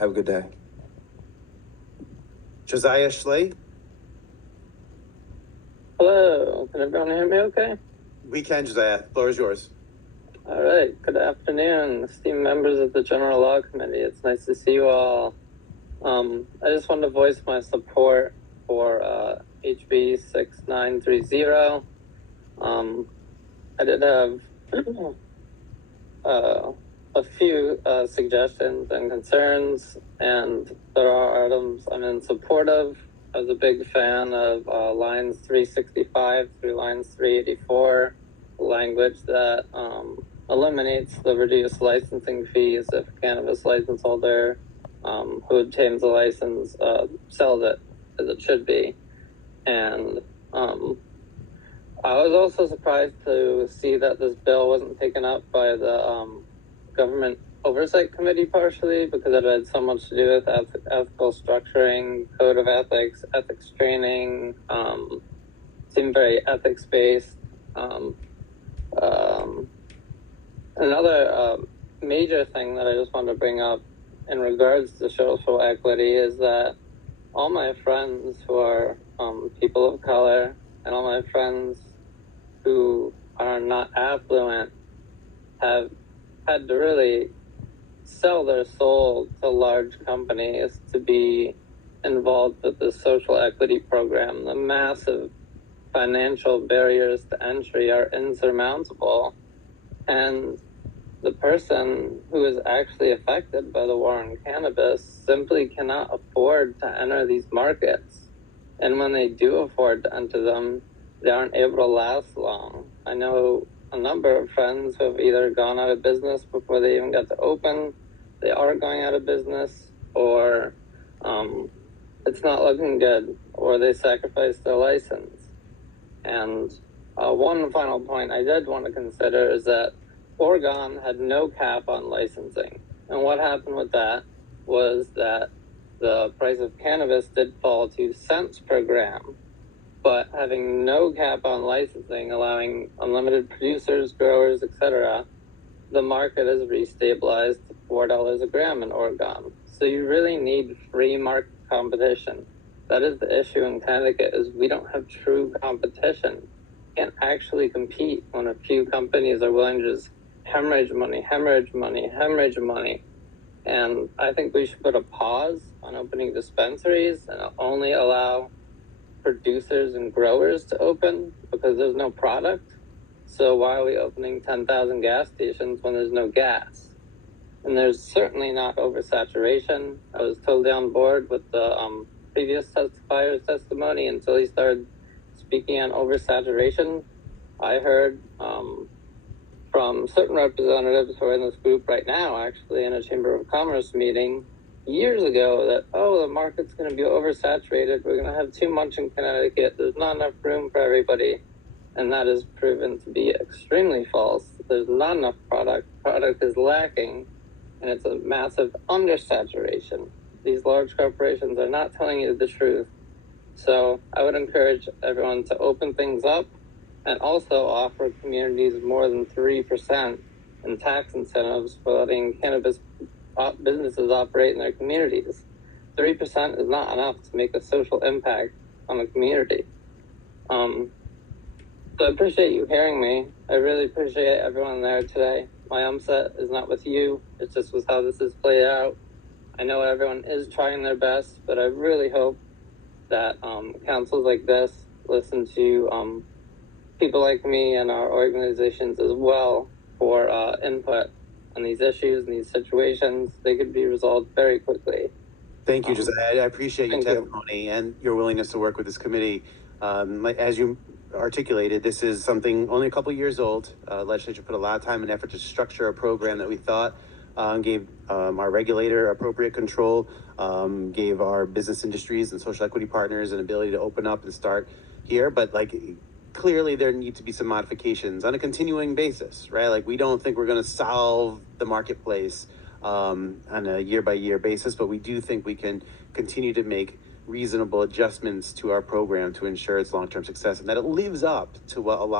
Have a good day. Josiah Schley? Hello, can everyone hear me okay? We can, Josiah. The floor is yours. All right, good afternoon, esteemed members of the General Law Committee. It's nice to see you all. I just wanted to voice my support for HB6930. I did have a few suggestions and concerns, and there are items I'm in support of. I was a big fan of lines 365 through lines 384, language that eliminates the reduced licensing fees if a cannabis license holder who obtains a license sells it as it should be. And I was also surprised to see that this bill wasn't taken up by the Government Oversight Committee partially, because it had so much to do with ethical structuring, code of ethics, ethics training, seemed very ethics-based. Another major thing that I just wanted to bring up in regards to social equity is that all my friends who are people of color and all my friends who are not affluent have had to really sell their soul to large companies to be involved with the social equity program. The massive financial barriers to entry are insurmountable, and the person who is actually affected by the war on cannabis simply cannot afford to enter these markets. And when they do afford to enter them, they aren't able to last long. I know a number of friends who have either gone out of business before they even got to open, they are going out of business, or it's not looking good, or they sacrificed their license. And one final point I did want to consider is that Oregon had no cap on licensing. And what happened with that was that the price of cannabis did fall to cents per gram, but having no cap on licensing, allowing unlimited producers, growers, etc., the market is restabilized to $4 a gram in Oregon. So you really need free market competition. That is the issue in Connecticut, is we don't have true competition. You can't actually compete when a few companies are willing to just hemorrhage money. And I think we should put a pause on opening dispensaries and only allow producers and growers to open, because there's no product. So why are we opening 10,000 gas stations when there's no gas? And there's certainly not oversaturation. I was totally on board with the previous testifier's testimony until he started speaking on oversaturation. I heard from certain representatives who are in this group right now, actually in a Chamber of Commerce meeting years ago, that, oh, the market's going to be oversaturated. We're going to have too much in Connecticut. There's not enough room for everybody. And that is proven to be extremely false. There's not enough product. Product is lacking, and it's a massive undersaturation. These large corporations are not telling you the truth. So I would encourage everyone to open things up and also offer communities more than 3% in tax incentives for letting cannabis businesses operate in their communities. 3% is not enough to make a social impact on the community. So I appreciate you hearing me. I really appreciate everyone there today. My upset is not with you. It just was how this is played out. I know everyone is trying their best, but I really hope that councils like this listen to people like me and our organizations as well for input on these issues and these situations. They could be resolved very quickly. Thank you, Josiah. I appreciate your testimony and your willingness to work with this committee. As you articulated, this is something only a couple years old. Legislature put a lot of time and effort to structure a program that we thought gave our regulator appropriate control, gave our business industries and social equity partners an ability to open up and start here. But clearly there need to be some modifications on a continuing basis, right? We don't think we're going to solve the marketplace on a year-by-year basis, but we do think we can continue to make reasonable adjustments to our program to ensure its long-term success and that it lives up to what a lot